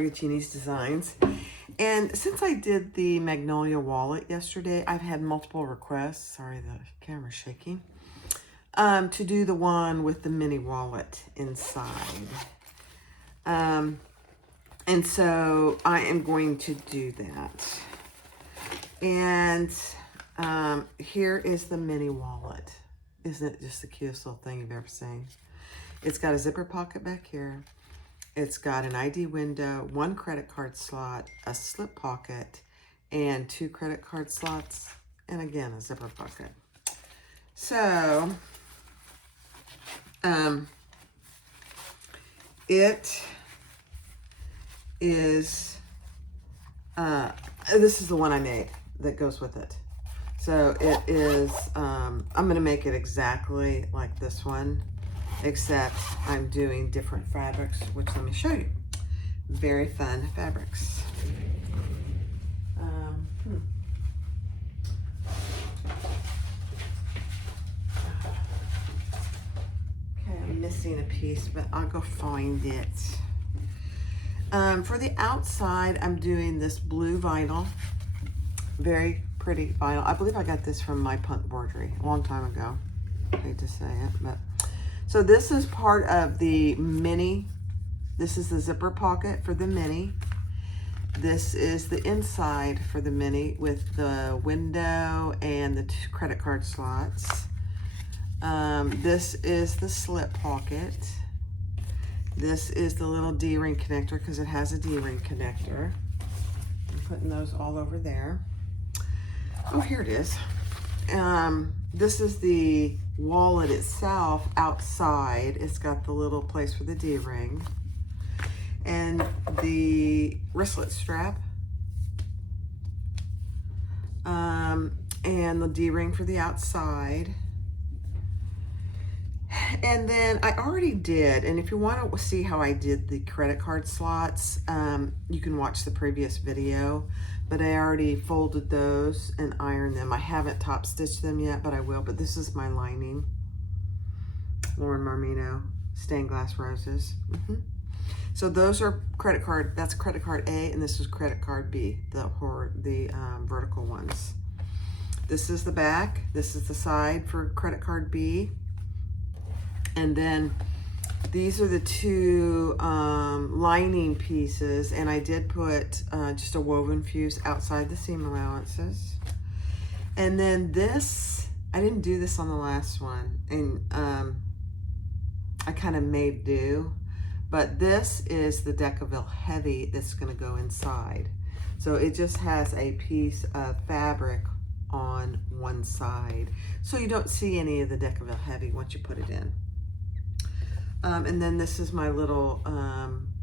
photography, Jeannie's Designs. And since I did the Magnolia wallet yesterday, I've had multiple requests. Sorry, the camera's shaking. To do the one with the mini wallet inside. And so I am going to do that. And here is the mini wallet. Isn't it just the cutest little thing you've ever seen? It's got a zipper pocket back here. It's got an ID window, 1 credit card slot, a slip pocket, and 2 credit card slots, and again, a zipper pocket. So, it is, this is the one I made that goes with it. So it is, I'm going to make it exactly like this one, except I'm doing different fabrics, which let me show you. Very fun fabrics. Okay, I'm missing a piece, but I'll go find it. For the outside, I'm doing this blue vinyl. Very pretty vinyl. I believe I got this from My Punt Embroidery a long time ago. I hate to say it, but so this is part of the mini. This is the zipper pocket for the mini. This is the inside for the mini with the window and the 2 credit card slots. This is the slip pocket. This is the little D-ring connector because it has a D-ring connector. I'm putting those all over there. Oh, here it is. This is the wallet itself outside. It's got the little place for the D-ring. And the wristlet strap. And the D-ring for the outside. And then I already did, and if you want to see how I did the credit card slots, you can watch the previous video, but I already folded those and ironed them. I haven't top stitched them yet, but I will. But this is my lining. Lauren Marmino, stained glass roses. So those are credit card, that's credit card A, and this is credit card B, the vertical ones. This is the back, this is the side for credit card B. And then these are the 2 lining pieces, and I did put just a woven fuse outside the seam allowances. And then this, I didn't do this on the last one, and I kind of made do, but this is the Decaville Heavy that's going to go inside. So it just has a piece of fabric on one side, so you don't see any of the Decaville Heavy once you put it in. And then this is my little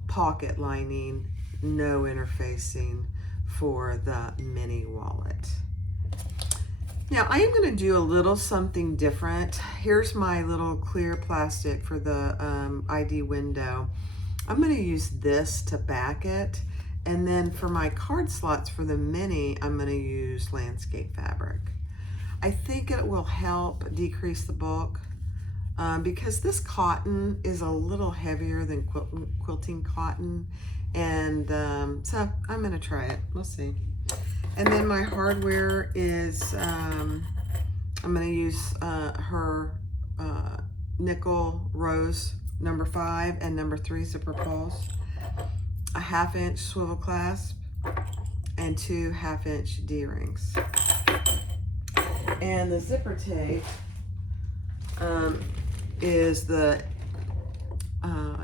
pocket lining, no interfacing for the mini wallet. Now I am going to do a little something different. Here's my little clear plastic for the ID window. I'm going to use this to back it. And then for my card slots for the mini, I'm going to use landscape fabric. I think it will help decrease the bulk. Because this cotton is a little heavier than quilting cotton, and so I'm gonna try it, we'll see. And then my hardware is, I'm gonna use her nickel rose number 5 and number 3 zipper pulls, a 1/2 inch swivel clasp, and 2 1/2 inch D-rings. And the zipper tape, is the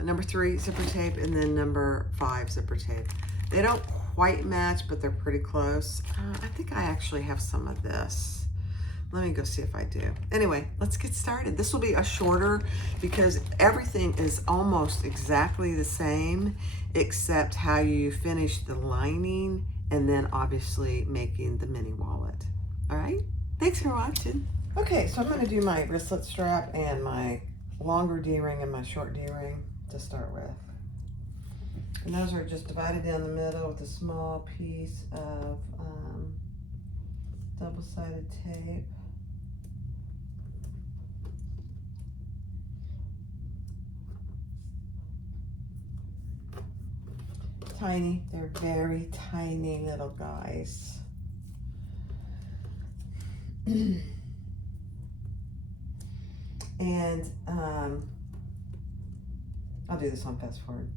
number 3 zipper tape and then number 5 zipper tape. They don't quite match, but they're pretty close. I think I actually have some of this. Let me go see if I do. Anyway, let's get started. This will be a shorter because everything is almost exactly the same except how you finish the lining and then obviously making the mini wallet. All right, thanks for watching. Okay, so I'm going to do my wristlet strap and my longer D-ring and my short D-ring to start with. And those are just divided down the middle with a small piece of double-sided tape. tiny. They're very tiny little guys. And I'll do this on fast forward.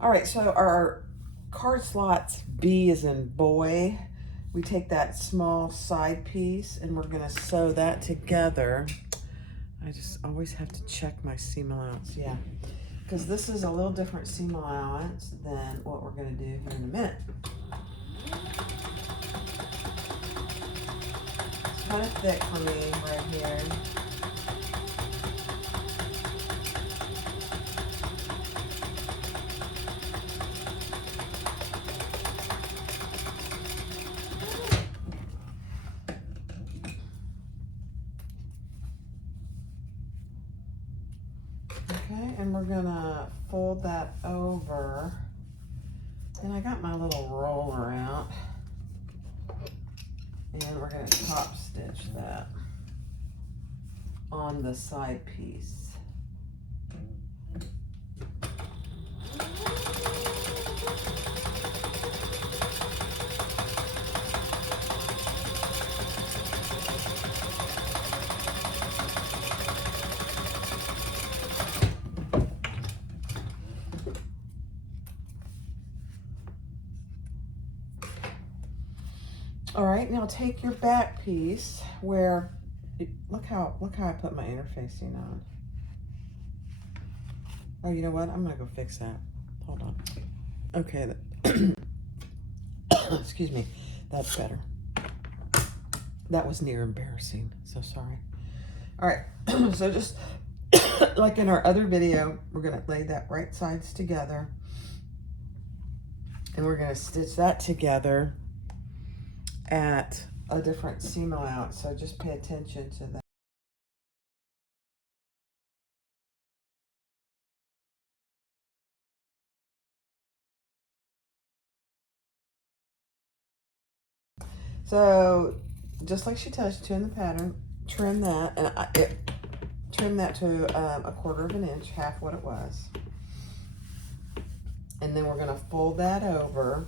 All right, so our card slots, B is in boy. We take that small side piece and we're gonna sew that together. I just always have to check my seam allowance, yeah. Because this is a little different seam allowance than what we're gonna do here in a minute. It's kind of thick for me right here. Okay, and we're gonna fold that over. And I got my little roller out. And we're gonna top stitch that on the side piece. All right, now take your back piece where, look how I put my interfacing on. Oh, you know what? I'm gonna go fix that. Hold on. Okay, excuse me, that's better. That was near embarrassing, so sorry. All right, so just like in our other video, we're gonna lay that right sides together. And we're going to stitch that together at a different seam allowance, so just pay attention to that. So just like she tells you to in the pattern, trim that, and trim that to 1/4 of an inch, half what it was. And then we're going to fold that over,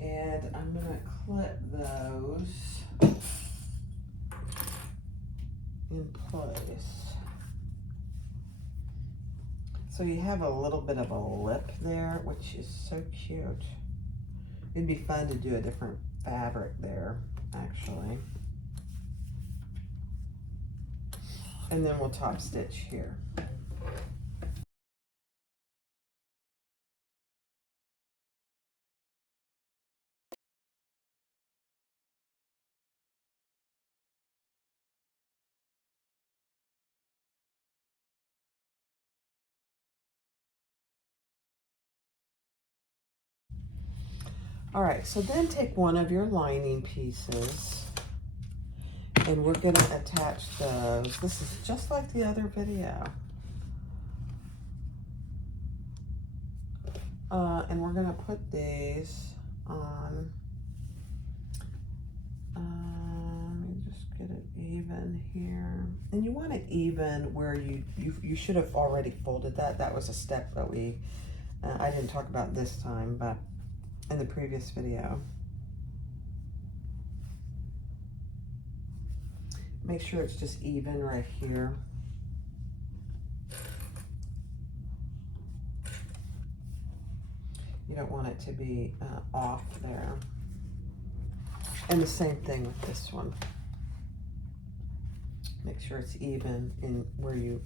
and I'm going to clip those in place. So you have a little bit of a lip there, which is so cute. It'd be fun to do a different fabric there, actually. And then we'll top stitch here. All right, so then take one of your lining pieces and we're gonna attach those. This is just like the other video. And we're gonna put these on, let me just get it even here. And you want it even where you should have already folded that. That was a step that I didn't talk about this time, but in the previous video. Make sure it's just even right here. You don't want it to be off there. And the same thing with this one. Make sure it's even in where you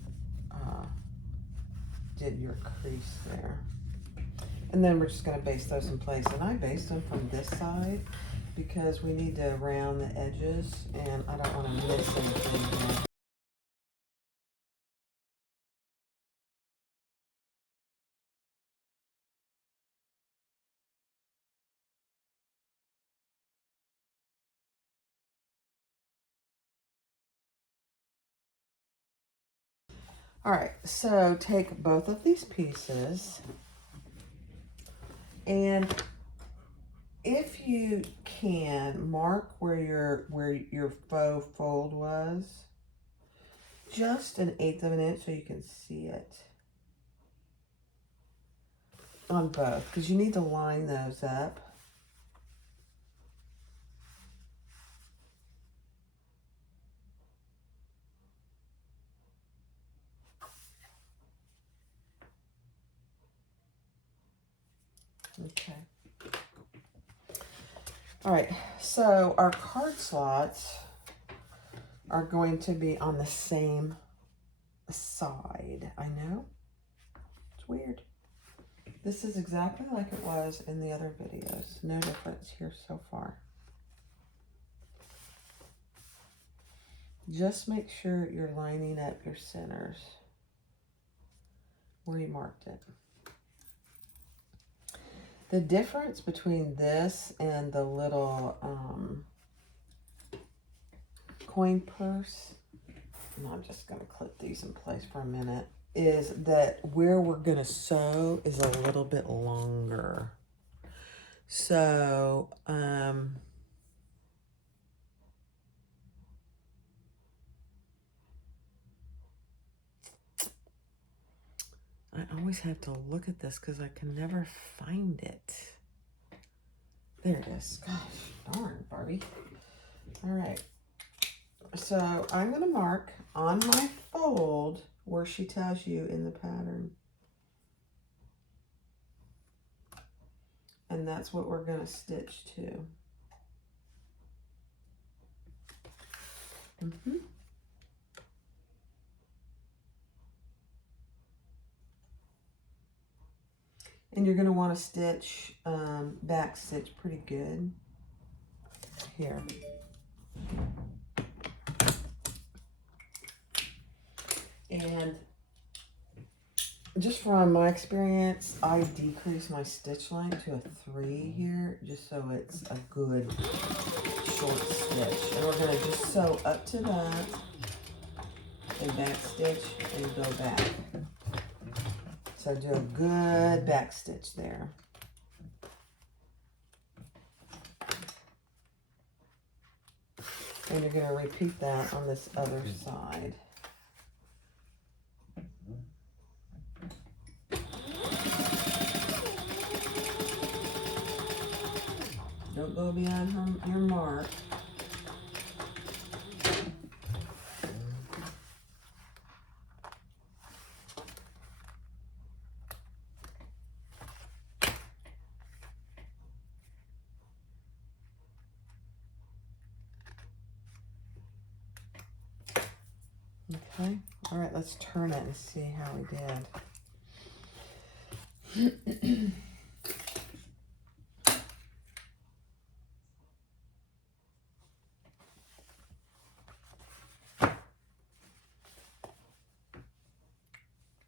did your crease there. And then we're just going to baste those in place. And I based them from this side because we need to round the edges and I don't want to miss anything here. All right, so take both of these pieces, and if you can, mark where your faux fold was, just 1/8 of an inch so you can see it on both, because you need to line those up. Okay. All right, so our card slots are going to be on the same side. I know, it's weird. This is exactly like it was in the other videos. No difference here so far. Just make sure you're lining up your centers where you marked it. The difference between this and the little coin purse, and I'm just going to clip these in place for a minute, is that where we're going to sew is a little bit longer. So, I always have to look at this because I can never find it. There it is. Gosh, darn, Barbie. All right. So I'm going to mark on my fold where she tells you in the pattern. And that's what we're going to stitch to. And you're going to want to stitch, back stitch pretty good here. And just from my experience, I decrease my stitch length to a 3 here, just so it's a good short stitch. And we're going to just sew up to that and back stitch and go back. So do a good back stitch there. And you're going to repeat that on this other side. Don't go beyond your mark. Okay, all right, let's turn it and see how we did.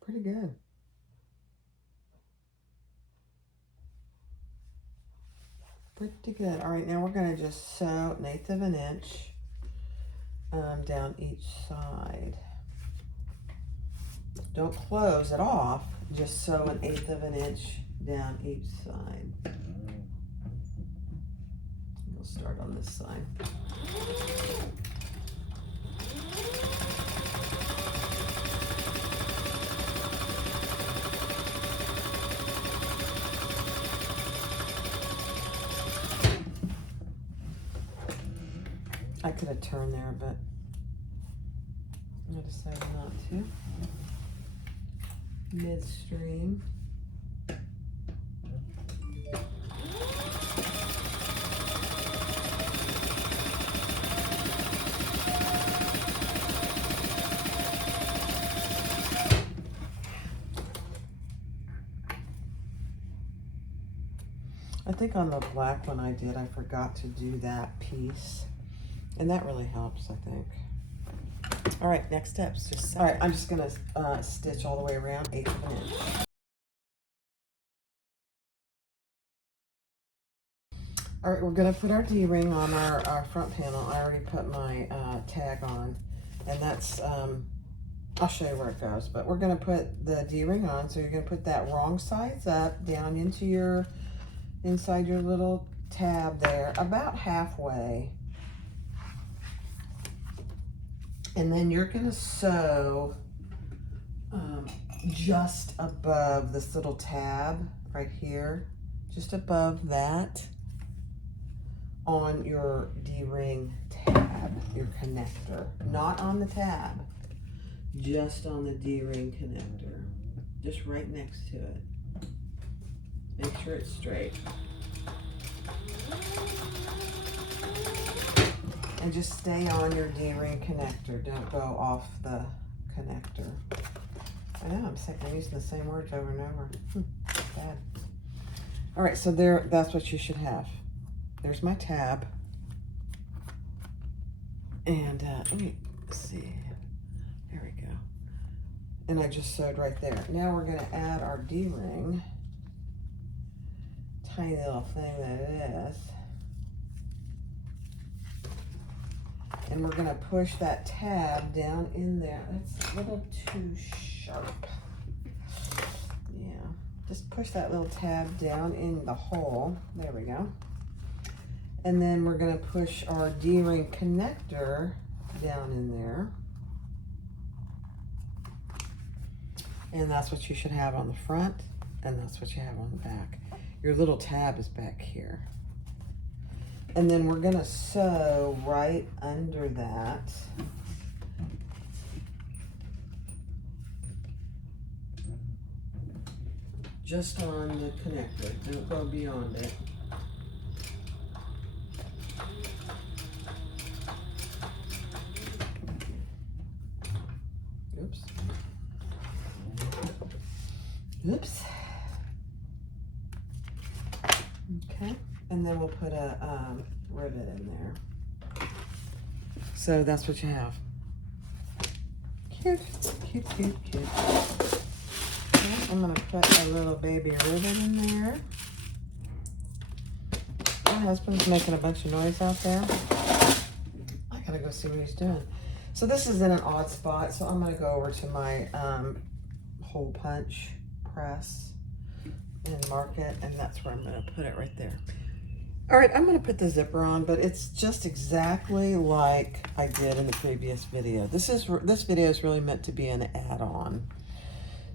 Pretty good. Pretty good. All right, now we're going to just sew 1/8 of an inch down each side. Don't close it off, just sew 1/8 of an inch down each side. We'll start on this side. I could have turned there, but I decided not to. Midstream. I think on the black one I did, I forgot to do that piece. And that really helps, I think. All right, next steps. All right, I'm just gonna stitch all the way around 1/8 of an inch. All right, we're gonna put our D-ring on our front panel. I already put my tag on, and that's, I'll show you where it goes, but we're gonna put the D-ring on, so you're gonna put that wrong sides up, down into inside your little tab there, about halfway. And then you're gonna sew just above this little tab right here, just above that on your D-ring tab, your connector. Not on the tab, just on the D-ring connector, just right next to it. Make sure it's straight. And just stay on your D-ring connector. Don't go off the connector. I know, I'm sick. I'm using the same words over and over. Bad. All right, so that's what you should have. There's my tab. And let me see. There we go. And I just sewed right there. Now we're gonna add our D-ring. Tiny little thing that it is. And we're gonna push that tab down in there. It's a little too sharp. Yeah, just push that little tab down in the hole. There we go. And then we're gonna push our D-ring connector down in there. And that's what you should have on the front, and that's what you have on the back. Your little tab is back here. And then we're gonna sew right under that. Just on the connector, don't go beyond it. Oops. Oops. Okay. And then we'll put a rivet in there. So that's what you have. Cute, cute, cute, cute. I'm gonna put a little baby ribbon in there. My husband's making a bunch of noise out there. I gotta go see what he's doing. So this is in an odd spot, so I'm gonna go over to my hole punch press and mark it, and that's where I'm gonna put it right there. All right, I'm gonna put the zipper on, but it's just exactly like I did in the previous video. This video is really meant to be an add-on.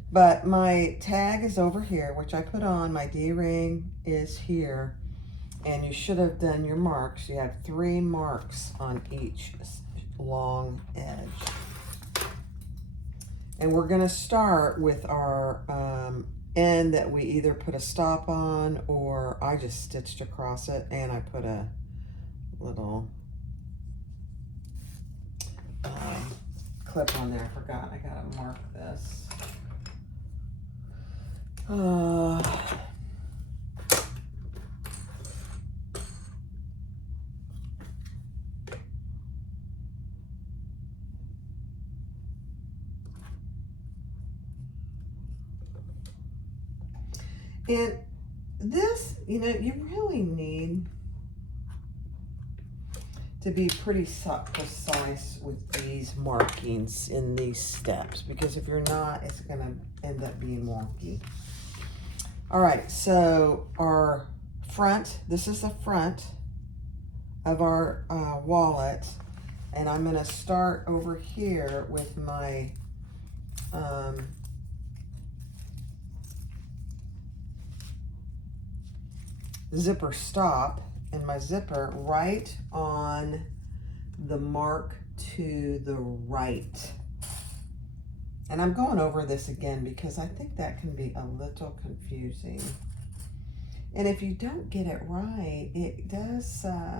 But my tag is over here, which I put on. My D-ring is here, and you should have done your marks. You have 3 marks on each long edge. And we're gonna start with our end that we either put a stop on, or I just stitched across it and I put a little clip on there. I forgot, I gotta mark this. And this, you know, you really need to be pretty precise with these markings in these steps, because if you're not, it's gonna end up being wonky. All right, so our front, this is the front of our wallet, and I'm gonna start over here with my zipper stop, and my zipper right on the mark to the right. And I'm going over this again because I think that can be a little confusing. And if you don't get it right, it does kind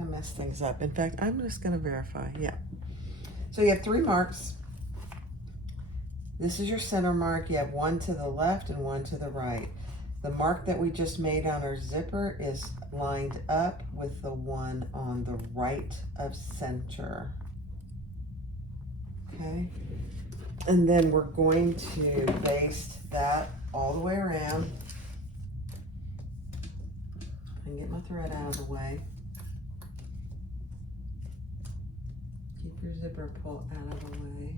of mess things up. In fact, I'm just gonna verify, yeah. So you have 3 marks. This is your center mark. You have 1 to the left and 1 to the right. The mark that we just made on our zipper is lined up with the one on the right of center. Okay, and then we're going to baste that all the way around. And get my thread out of the way. Keep your zipper pull out of the way.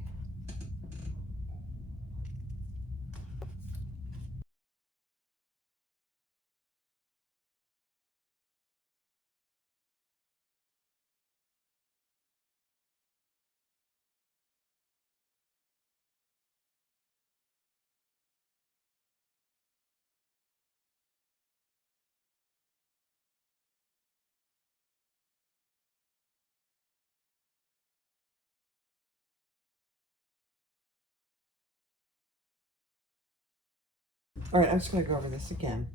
All right, I'm just gonna go over this again.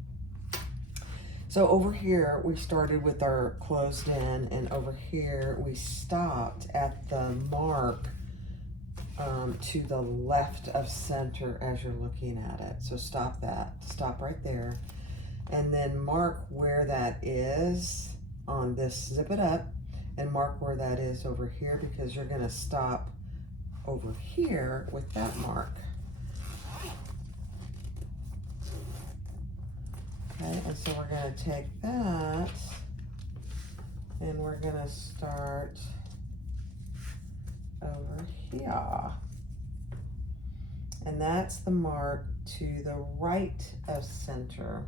So over here, we started with our closed in, and over here, we stopped at the mark to the left of center as you're looking at it. So stop right there. And then mark where that is on this, zip it up, and mark where that is over here, because you're gonna stop over here with that mark. Okay, and so we're gonna take that and we're gonna start over here. And that's the mark to the right of center.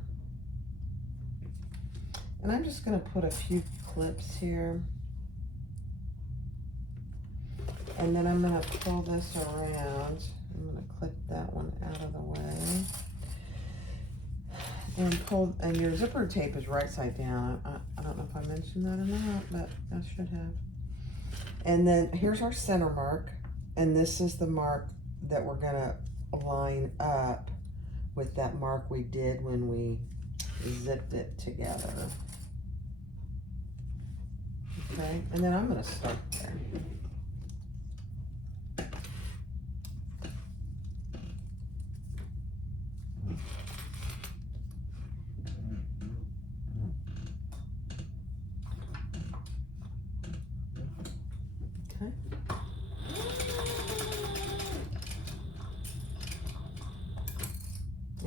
And I'm just gonna put a few clips here. And then I'm gonna pull this around. I'm gonna clip that one out of the way. And your zipper tape is right side down. I don't know if I mentioned that or not, but I should have. And then here's our center mark, and this is the mark that we're gonna line up with that mark we did when we zipped it together. Okay, and then I'm gonna start there.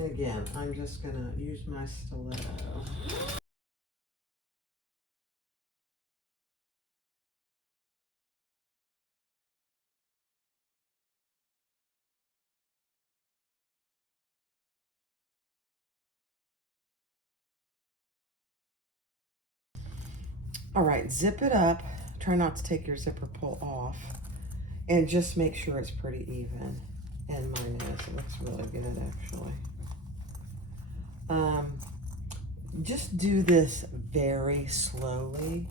again, I'm just gonna use my stiletto. All right, zip it up. Try not to take your zipper pull off. And just make sure it's pretty even. And mine is. It looks really good, actually. Just do this very slowly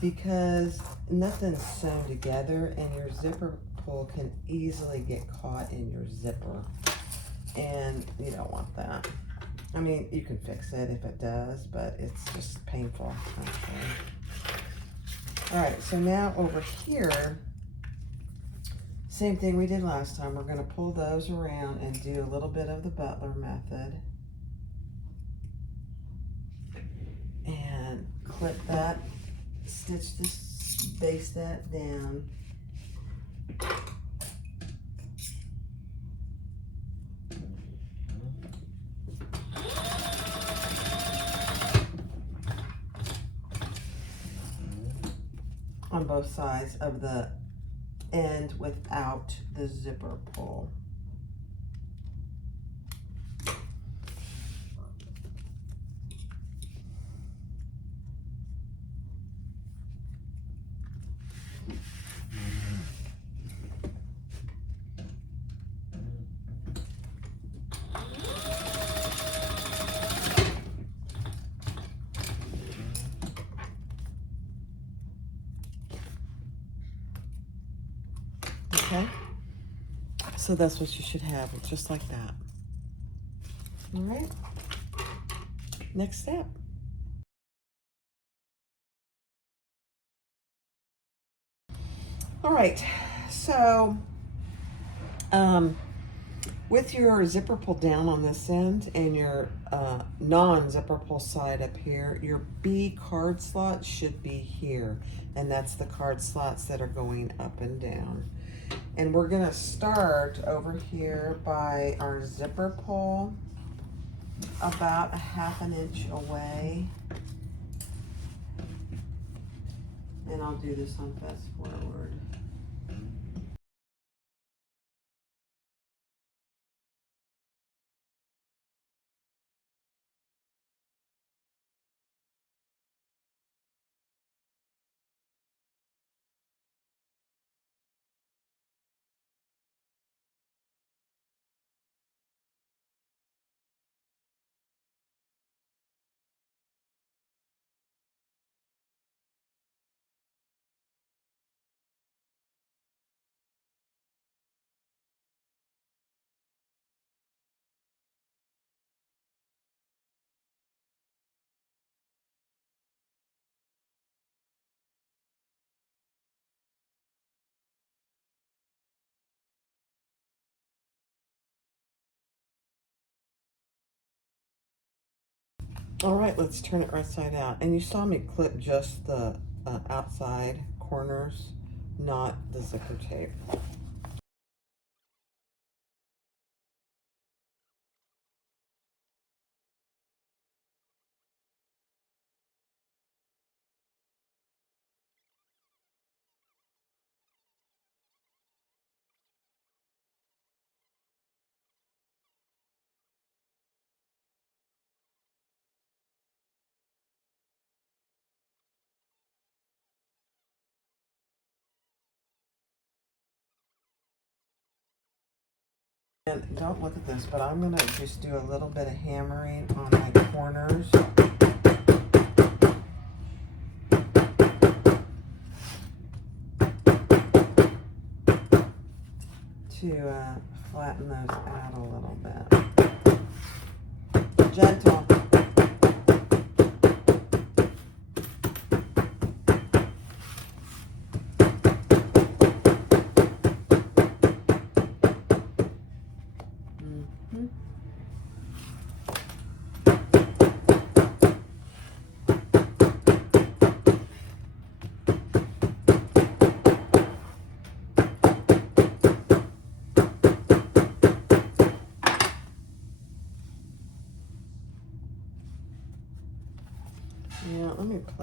because nothing's sewn together and your zipper pull can easily get caught in your zipper. And you don't want that. I mean, you can fix it if it does, but it's just painful, actually. All right, so now over here, same thing we did last time. We're gonna pull those around and do a little bit of the butler method. And clip that, stitch this, base that down. On both sides of the end without the zipper pull. Okay, so that's what you should have, just like that. All right, next step. All right, so with your zipper pull down on this end and your non-zipper pull side up here, your B card slot should be here, and that's the card slots that are going up and down. And we're gonna start over here by our zipper pull, about a ½ inch away. And I'll do this on fast forward. All right, let's turn it right side out. And you saw me clip just the outside corners, not the zipper tape. And don't look at this, but I'm gonna just do a little bit of hammering on my corners. To flatten those out a little bit. Gentle.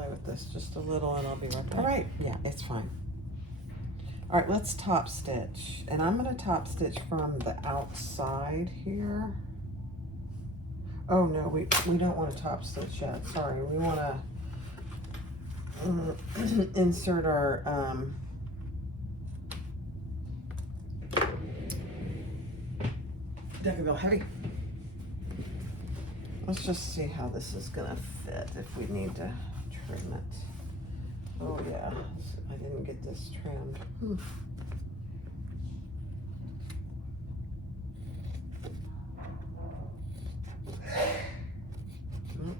play with this just a little and I'll be right back. All right, yeah, it's fine. All right, let's top stitch. And I'm gonna top stitch from the outside here. Oh no, we don't want to top stitch yet, sorry. We wanna insert our, Deckerville heavy. Let's just see how this is gonna fit, if we need to trim it. Oh yeah, I didn't get this trimmed. Oh,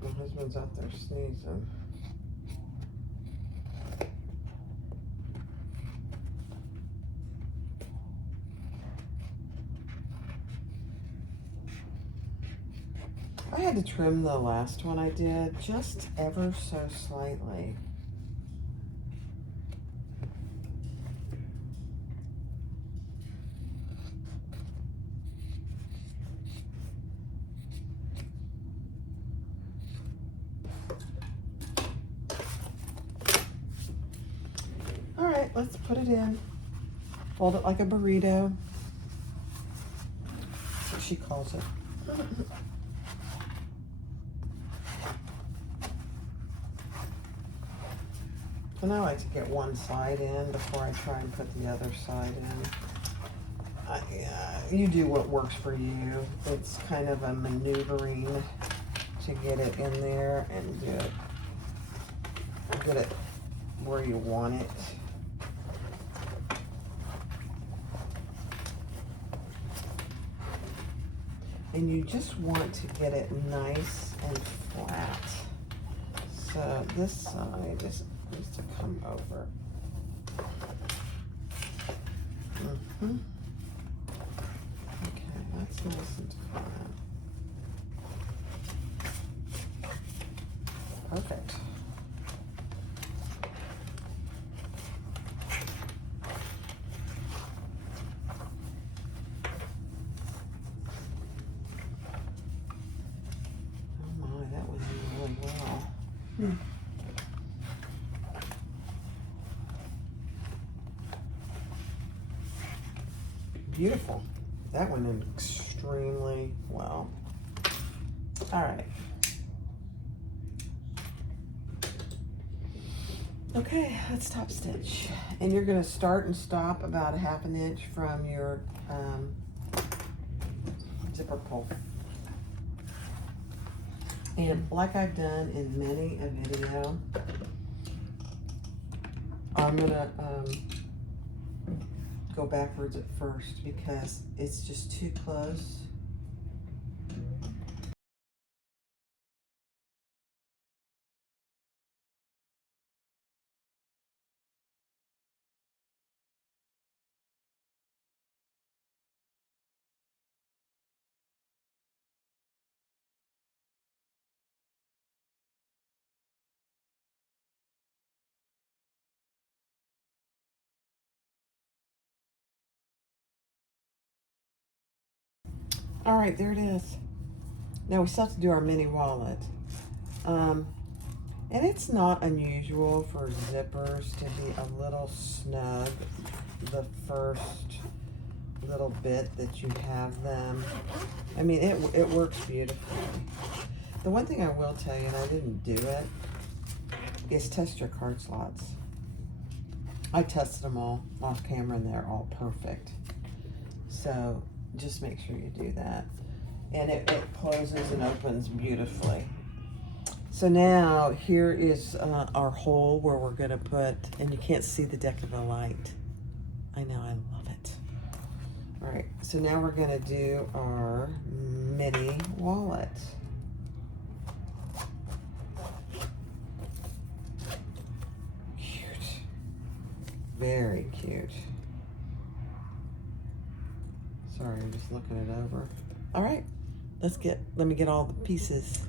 my husband's out there sneezing. I had to trim the last one I did just ever so slightly. All right, let's put it in. Fold it like a burrito. That's what she calls it. And I like to get one side in before I try and put the other side in. You do what works for you. It's kind of a maneuvering to get it in there and get it where you want it. And you just want to get it nice and flat. So this side just needs to come over. Okay, that's nice and flat. Perfect. Oh my, that went in really well. Beautiful. That went in extremely well. All right. Okay, let's top stitch. And you're gonna start and stop about a ½ inch from your zipper pull. And like I've done in many a video, I'm gonna go backwards at first because it's just too close. All right, there it is. Now we still have to do our mini wallet. And it's not unusual for zippers to be a little snug the first little bit that you have them. I mean, it works beautifully. The one thing I will tell you, and I didn't do it, is test your card slots. I tested them all off camera and they're all perfect. So just make sure you do that. And it closes and opens beautifully. So now here is our hole where we're gonna put, and you can't see the deck of the light. I know, I love it. All right, so now we're gonna do our mini wallet. Cute, very cute. Sorry, I'm just looking it over. All right, let me get all the pieces.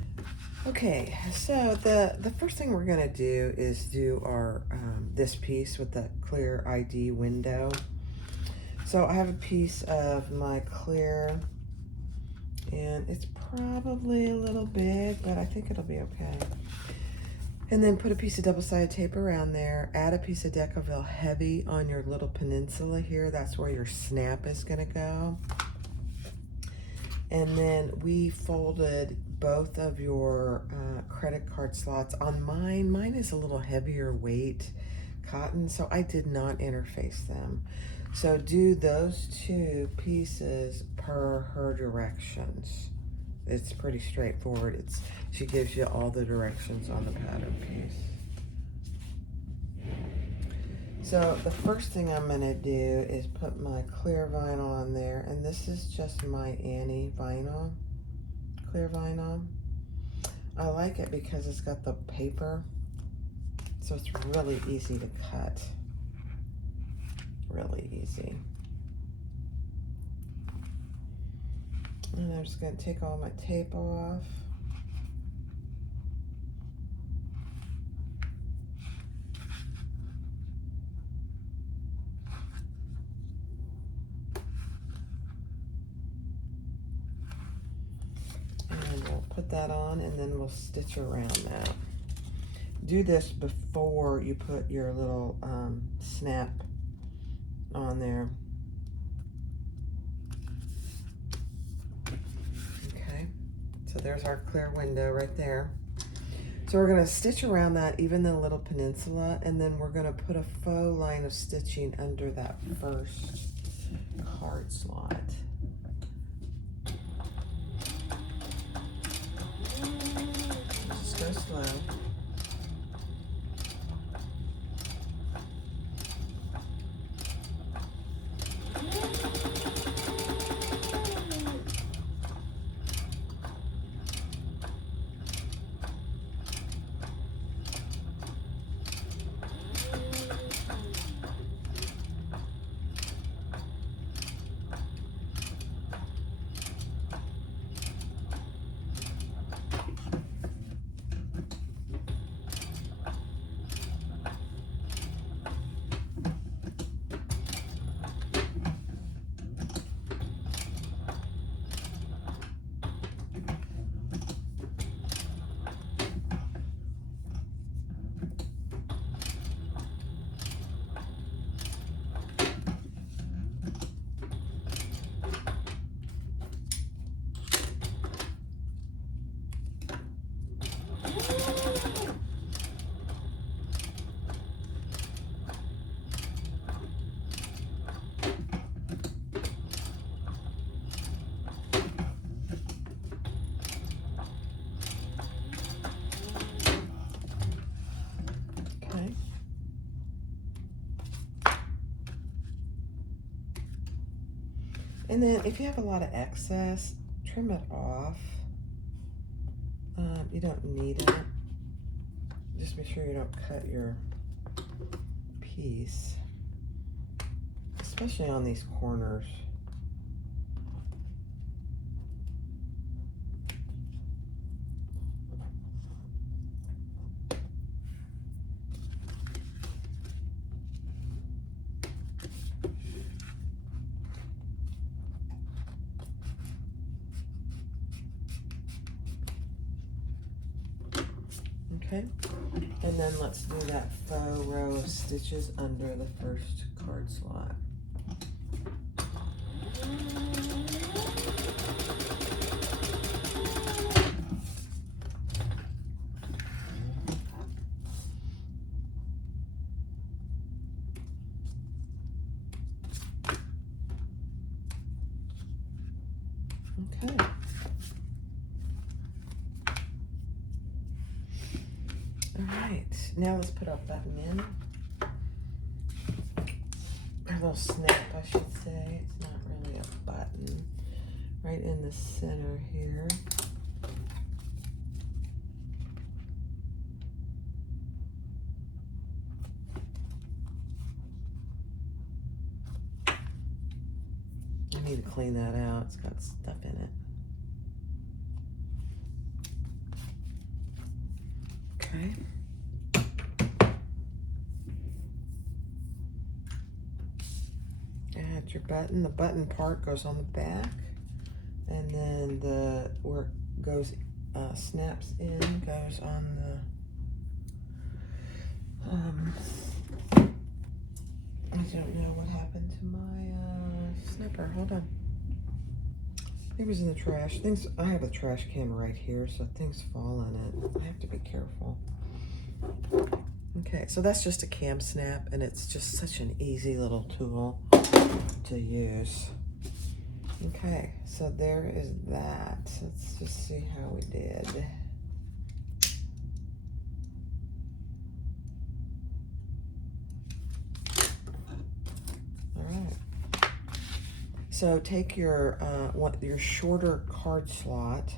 Okay, so the first thing we're gonna do is do our, this piece with the clear ID window. So I have a piece of my clear, and it's probably a little big, but I think it'll be okay. And then put a piece of double-sided tape around there. Add a piece of Decovil Heavy on your little peninsula here. That's where your snap is gonna go. And then we folded both of your credit card slots. On mine is a little heavier weight cotton, so I did not interface them. So do those two pieces per her directions. It's pretty straightforward. She gives you all the directions on the pattern piece. So the first thing I'm gonna do is put my clear vinyl on there, and this is just my Annie vinyl, clear vinyl. I like it because it's got the paper, so it's really easy to cut, really easy. And I'm just gonna take all my tape off. Put that on, and then we'll stitch around that. Do this before you put your little snap on there. Okay, so there's our clear window right there. So we're gonna stitch around that, even the little peninsula, and then we're gonna put a faux line of stitching under that first card slot. Go slow. And then if you have a lot of excess, trim it off. You don't need it. Just make sure you don't cut your piece, especially on these corners. Okay, and then let's do that faux row of stitches under the first card slot. Okay. All right, now let's put our button in. Our little snap, I should say. It's not really a button. Right in the center here. I need to clean that out. It's got stuff in it. Okay. Add your button. The button part goes on the back, and then the where it goes snaps in goes on don't know what happened to my snipper. Hold on. It was in the trash. I have a trash can right here, so things fall in it. I have to be careful. Okay, so that's just a cam snap, and it's just such an easy little tool to use. Okay, so there is that. Let's just see how we did. All right. So take your shorter card slot,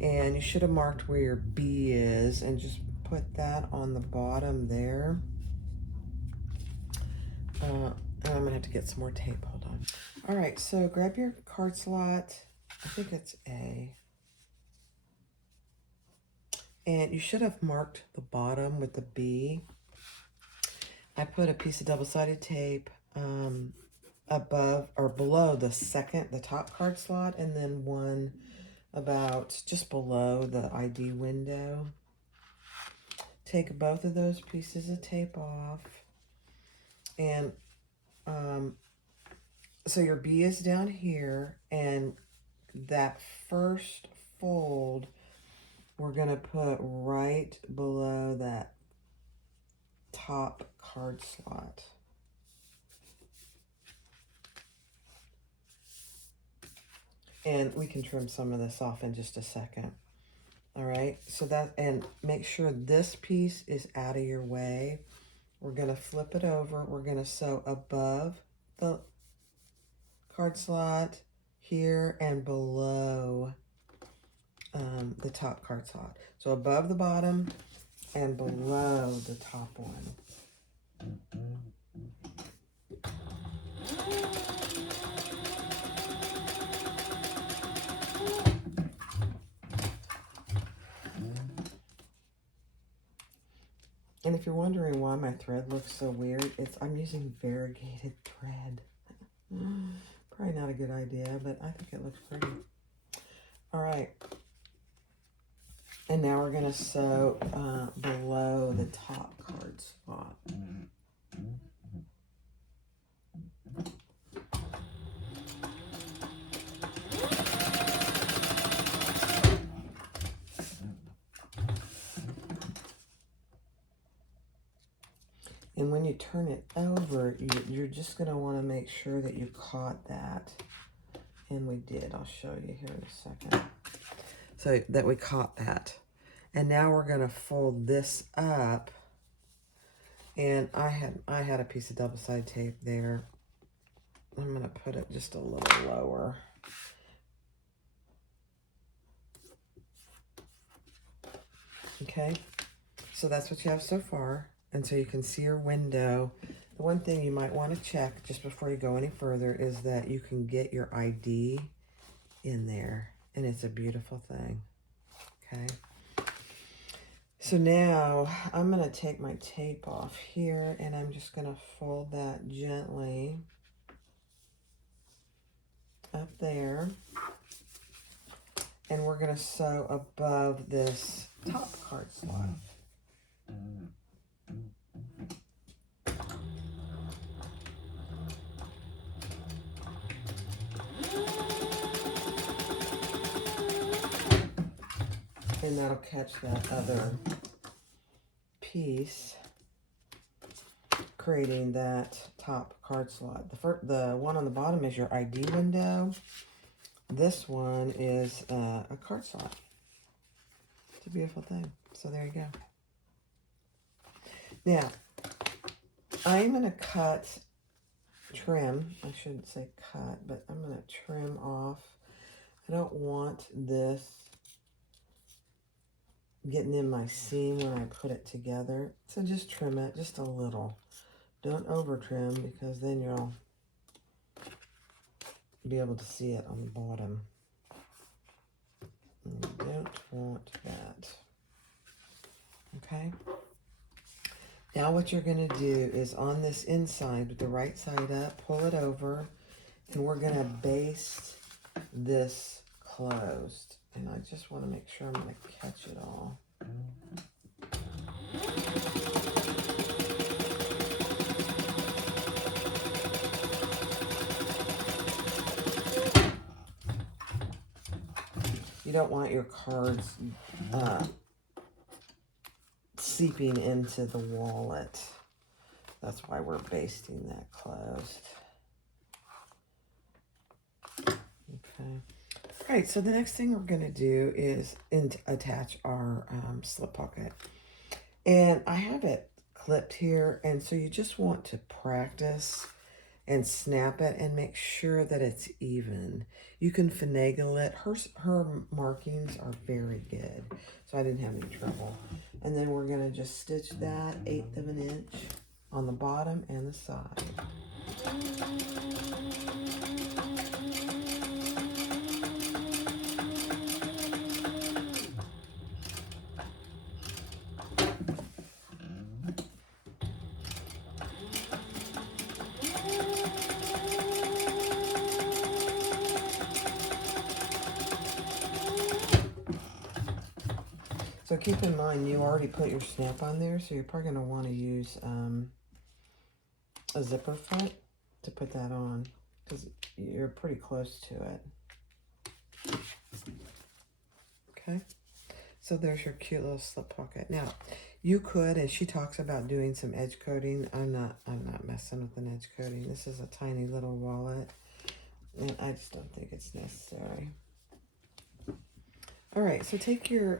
and you should have marked where your B is, and just put that on the bottom there. And I'm gonna have to get some more tape, hold on. All right, so grab your card slot, I think it's A. And you should have marked the bottom with the B. I put a piece of double-sided tape above or below the top card slot, and then one about just below the ID window. Take both of those pieces of tape off, and so your B is down here, and that first fold we're gonna put right below that top card slot. And we can trim some of this off in just a second. All right, so and make sure this piece is out of your way. We're gonna flip it over. We're gonna sew above the card slot here and below the top card slot. So above the bottom and below the top one. And if you're wondering why my thread looks so weird, I'm using variegated thread. Probably not a good idea, but I think it looks pretty. All right. And now we're going to sew below the top card slot. And when you turn it over, you're just going to want to make sure that you caught that. And we did. I'll show you here in a second. So that we caught that. And now we're going to fold this up. And I had a piece of double-sided tape there. I'm going to put it just a little lower. Okay. So that's what you have so far. And so you can see your window. The one thing you might want to check just before you go any further is that you can get your ID in there. And it's a beautiful thing. Okay. So now I'm going to take my tape off here, and I'm just going to fold that gently up there. And we're going to sew above this top card slot. And that'll catch that other piece, creating that top card slot. The one on the bottom is your ID window. This one is a card slot. It's a beautiful thing. So there you go. Now, I'm going to trim. I shouldn't say cut, but I'm going to trim off. I don't want this getting in my seam when I put it together. So just trim it just a little. Don't over trim, because then you'll be able to see it on the bottom. And you don't want that. Okay. Now what you're going to do is on this inside with the right side up, pull it over, and we're going to baste this closed. And I just want to make sure I'm going to catch it all. don't want your cards seeping into the wallet. That's why we're basting that closed. Okay. All right, so the next thing we're going to do is attach our slip pocket. And I have it clipped here, and so you just want to practice and snap it and make sure that it's even. You can finagle it. Her markings are very good, so I didn't have any trouble. And then we're going to just stitch that 1/8 of an inch on the bottom and the side. So keep in mind, you already put your snap on there, so you're probably going to want to use a zipper front to put that on, because you're pretty close to it. Okay, so there's your cute little slip pocket. Now, you could, and she talks about doing some edge coating. I'm not messing with an edge coating. This is a tiny little wallet, and I just don't think it's necessary. All right, so take your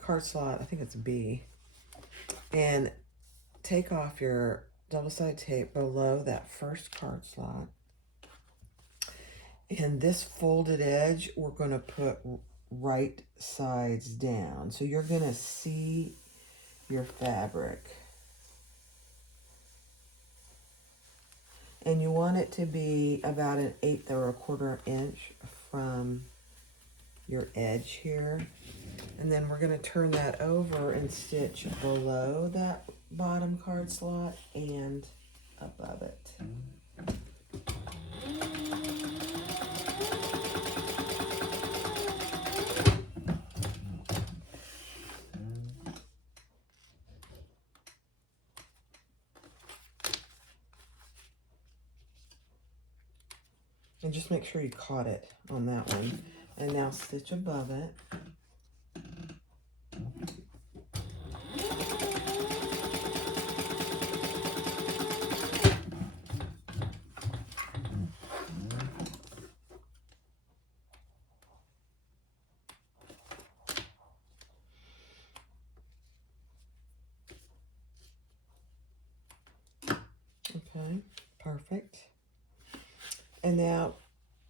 card slot, I think it's B, and take off your double-sided tape below that first card slot. And this folded edge, we're going to put right sides down. So you're going to see your fabric. And you want it to be about 1/8 or 1/4 inch from your edge here. And then we're going to turn that over and stitch below that bottom card slot and above it. And just make sure you caught it on that one. And now stitch above it. Okay, perfect. And now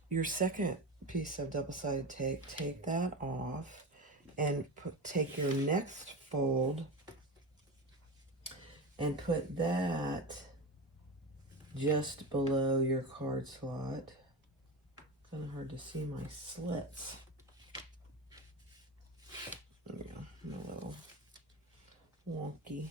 your second piece of double-sided tape, take that off and take your next fold and put that just below your card slot. Kind of hard to see my slits. There we go, I'm a little wonky.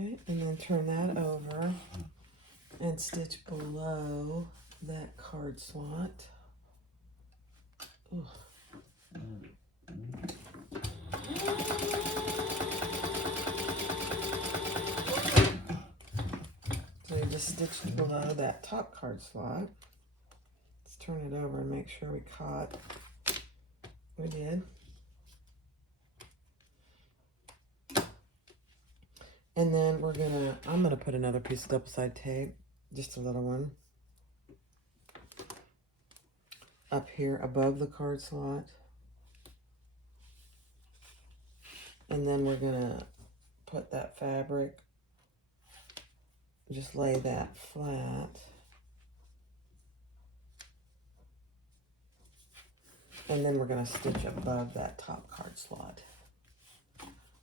Okay, and then turn that over and stitch below that card slot. Ugh. So you just stitch below that top card slot. Let's turn it over and make sure we caught. We did. And then I'm gonna put another piece of double-sided tape, just a little one, up here above the card slot. And then we're gonna put that fabric, just lay that flat. And then we're gonna stitch above that top card slot.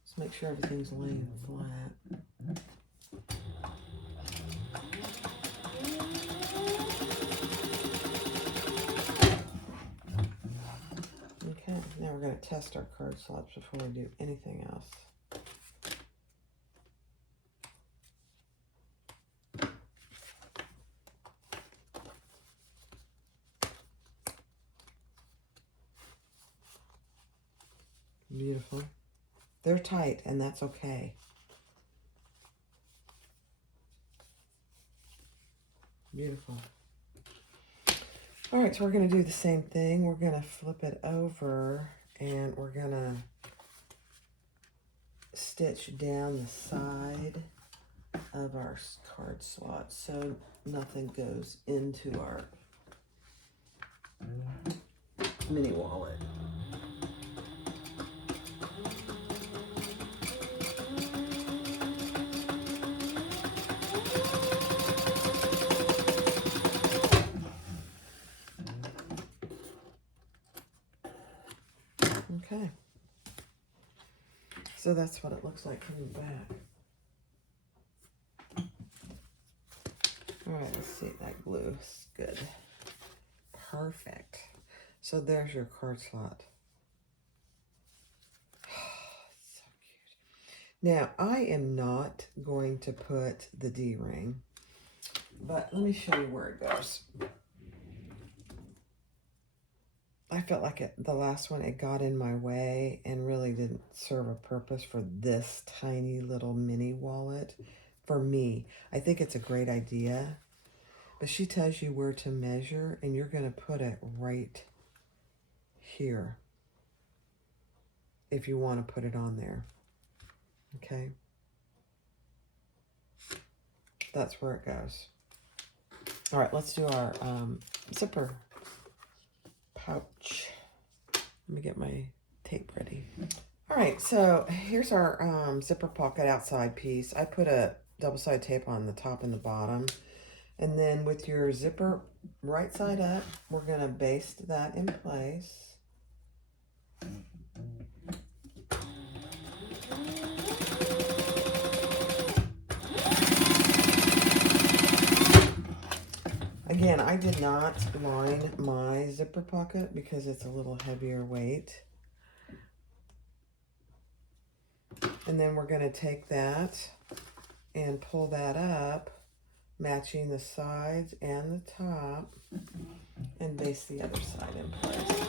Just make sure everything's laying flat. Okay, now we're going to test our card slots before we do anything else. Beautiful. They're tight, and that's okay. Beautiful. All right, so we're going to do the same thing. We're going to flip it over, and we're going to stitch down the side of our card slot so nothing goes into our mini wallet. Okay. So that's what it looks like coming back. All right, let's see, that glue is good. Perfect. So there's your card slot. So cute. Now, I am not going to put the D-ring, but let me show you where it goes. I felt like the last one, it got in my way and really didn't serve a purpose for this tiny little mini wallet. For me, I think it's a great idea, but she tells you where to measure, and you're going to put it right here if you want to put it on there. Okay? That's where it goes. All right, let's do our zipper pouch. Let me get my tape ready. All right, so here's our zipper pocket outside piece. I put a double-sided tape on the top and the bottom. And then with your zipper right side up, we're going to baste that in place. Again, I did not line my zipper pocket because it's a little heavier weight. And then we're going to take that and pull that up, matching the sides and the top, and baste the other side in place.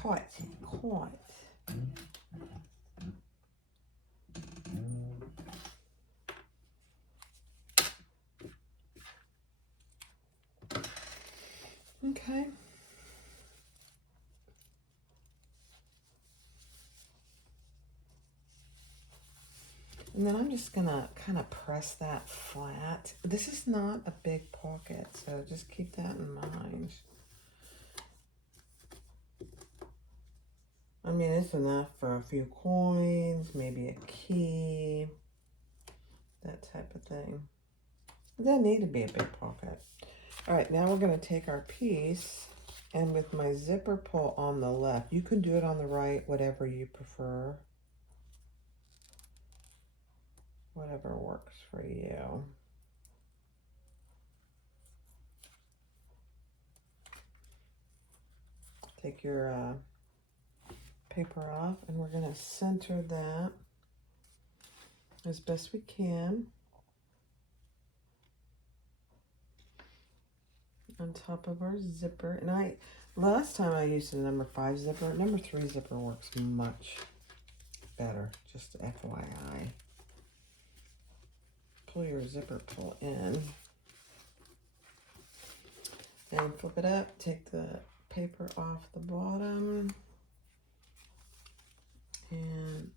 Quite. Okay. And then I'm just gonna kind of press that flat. This is not a big pocket, so just keep that in mind. I mean, it's enough for a few coins, maybe a key, that type of thing. It doesn't need to be a big pocket. All right, now we're going to take our piece, and with my zipper pull on the left, you can do it on the right, whatever you prefer. Whatever works for you. Take your paper off, and we're going to center that as best we can on top of our zipper. And last time I used a number 5 zipper. Number 3 zipper works much better, just FYI. Pull your zipper pull in and flip it up. Take the paper off the bottom and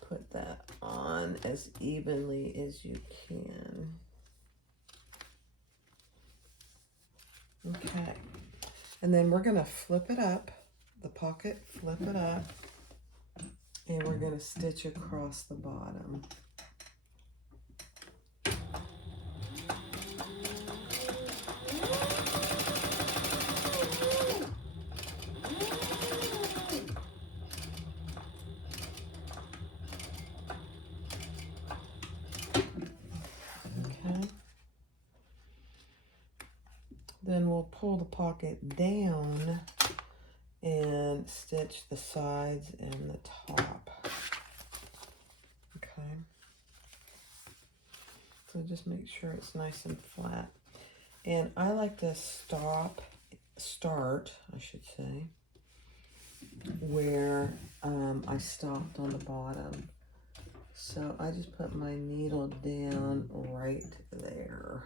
put that on as evenly as you can. Okay, and then we're gonna flip it up, the pocket, flip it up, and we're gonna stitch across the bottom. we'll pull the pocket down and stitch the sides and the top. Okay. So just make sure it's nice and flat. And I like to start, I should say, where I stopped on the bottom. So I just put my needle down right there.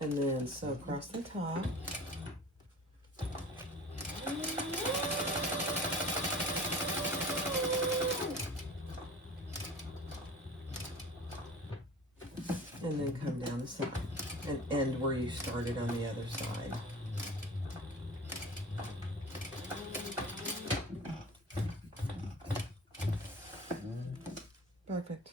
And then sew across the top. And then come down the side and end where you started on the other side. Perfect.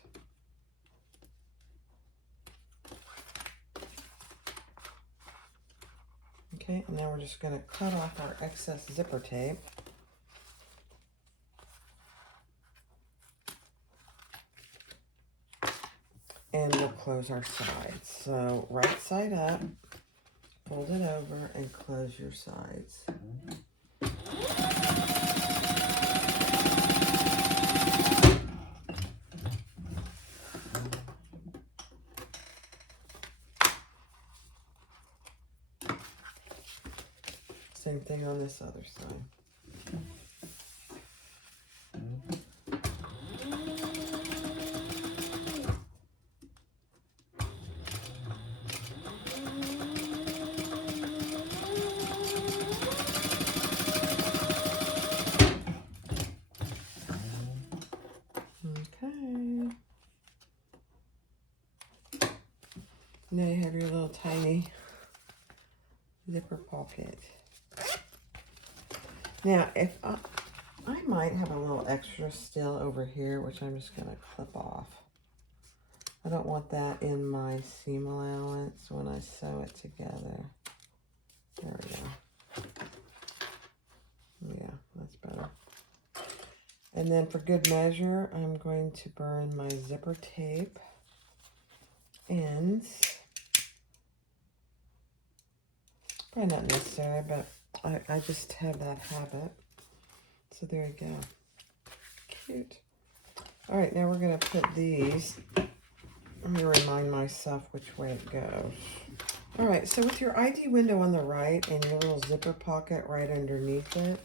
Okay, and now we're just going to cut off our excess zipper tape. And we'll close our sides. So right side up, fold it over, and close your sides. Same thing on this other side. Okay. Now you have your little tiny zipper pocket. Now, if I might have a little extra still over here, which I'm just going to clip off. I don't want that in my seam allowance when I sew it together. There we go. Yeah, that's better. And then for good measure, I'm going to burn my zipper tape ends. Probably not necessary, but I just have that habit. So there you go. Cute. All right, now we're going to put these. I'm going to remind myself which way it goes. All right, so with your ID window on the right and your little zipper pocket right underneath it,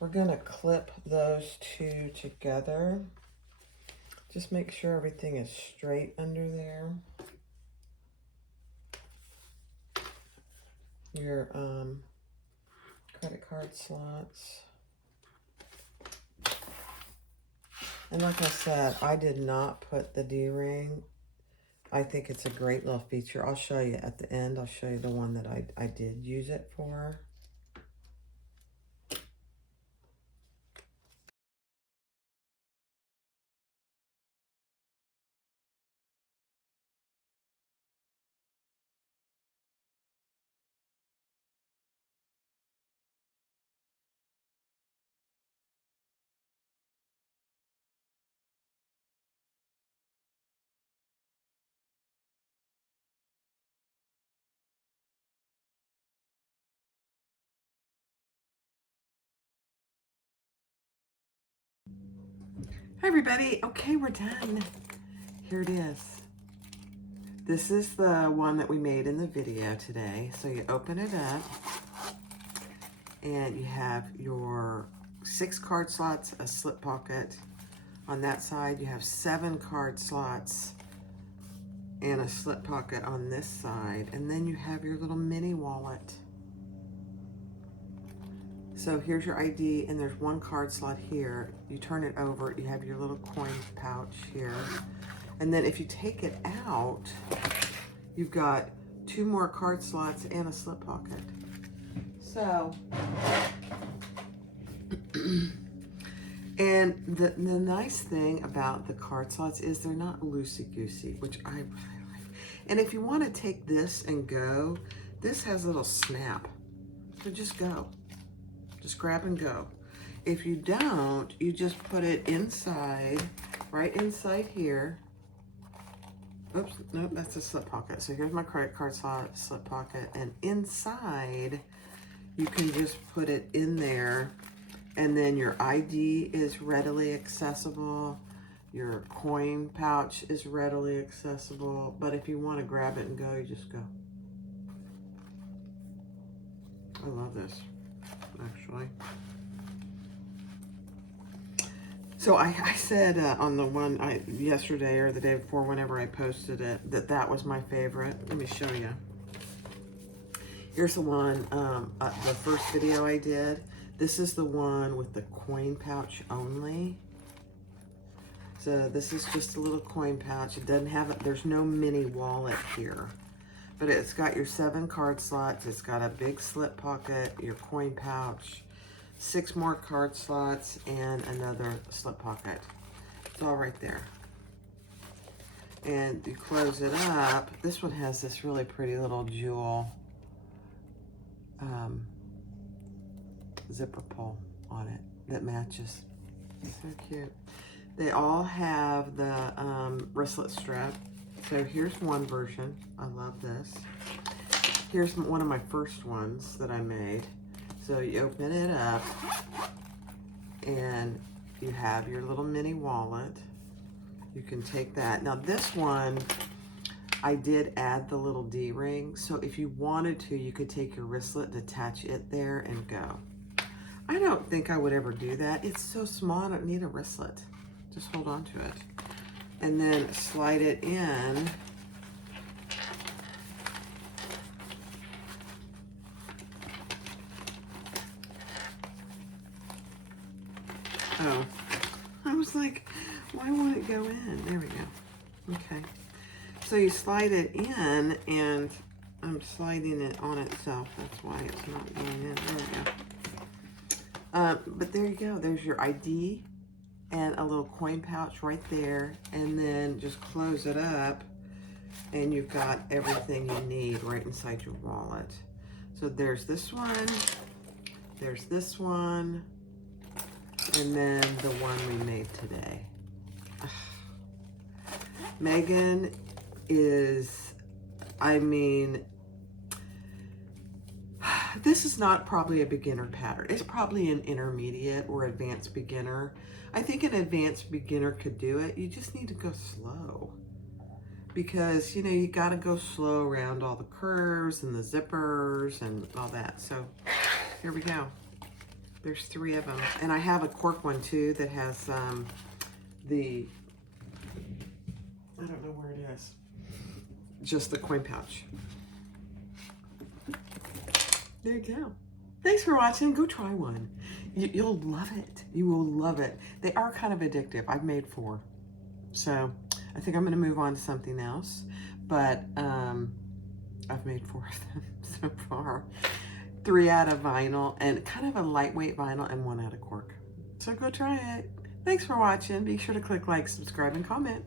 we're going to clip those two together. Just make sure everything is straight under there. Your credit card slots. And like I said, I did not put the D-ring. I think it's a great little feature. I'll show you at the end. I'll show you the one that I did use it for. Hi everybody, okay, we're done. Here it is. This is the one that we made in the video today. So you open it up and you have your 6 card slots, a slip pocket. On that side, you have 7 card slots and a slip pocket on this side. And then you have your little mini wallet. So here's your ID, and there's 1 card slot here. You turn it over, you have your little coin pouch here. And then if you take it out, you've got 2 more card slots and a slip pocket. So, and the nice thing about the card slots is they're not loosey-goosey, which I really like. And if you want to take this and go, this has a little snap. So just go. Just grab and go. If you don't, you just put it inside, right inside here. Oops, nope, that's a slip pocket. So here's my credit card slot, slip pocket, and inside, you can just put it in there, and then your ID is readily accessible. Your coin pouch is readily accessible, but if you want to grab it and go, you just go. I love this, actually. So I said on the one yesterday or the day before, whenever I posted it, that was my favorite. Let me show you. Here's the one, the first video I did. This is the one with the coin pouch only. So this is just a little coin pouch. It doesn't have it. There's no mini wallet here, but it's got your 7 card slots. It's got a big slip pocket, your coin pouch, 6 more card slots, and another slip pocket. It's all right there. And you close it up. This one has this really pretty little jewel zipper pull on it that matches. So cute. They all have the wristlet strap. So here's one version. I love this. Here's one of my first ones that I made. So you open it up and you have your little mini wallet. You can take that. Now this one, I did add the little D-ring. So if you wanted to, you could take your wristlet and attach it there and go. I don't think I would ever do that. It's so small, I don't need a wristlet. Just hold on to it. And then slide it in. Oh, I was like, why won't it go in? There we go. Okay. So you slide it in, and I'm sliding it on itself. That's why it's not going in. There we go. But there you go. There's your ID and a little coin pouch right there. And then just close it up, and you've got everything you need right inside your wallet. So there's this one. There's this one. And then the one we made today. Megan is, I mean, this is not probably a beginner pattern. It's probably an intermediate or advanced beginner. I think an advanced beginner could do it. You just need to go slow. Because, you know, you got to go slow around all the curves and the zippers and all that. So here we go. There's 3 of them. And I have a cork one too that has the, I don't know where it is, just the coin pouch. There you go. Thanks for watching. Go try one. You'll love it. You will love it. They are kind of addictive. I've made 4. So I think I'm going to move on to something else. But I've made 4 of them so far. 3 out of vinyl, and kind of a lightweight vinyl, and 1 out of cork. So go try it. Thanks for watching. Be sure to click like, subscribe, and comment.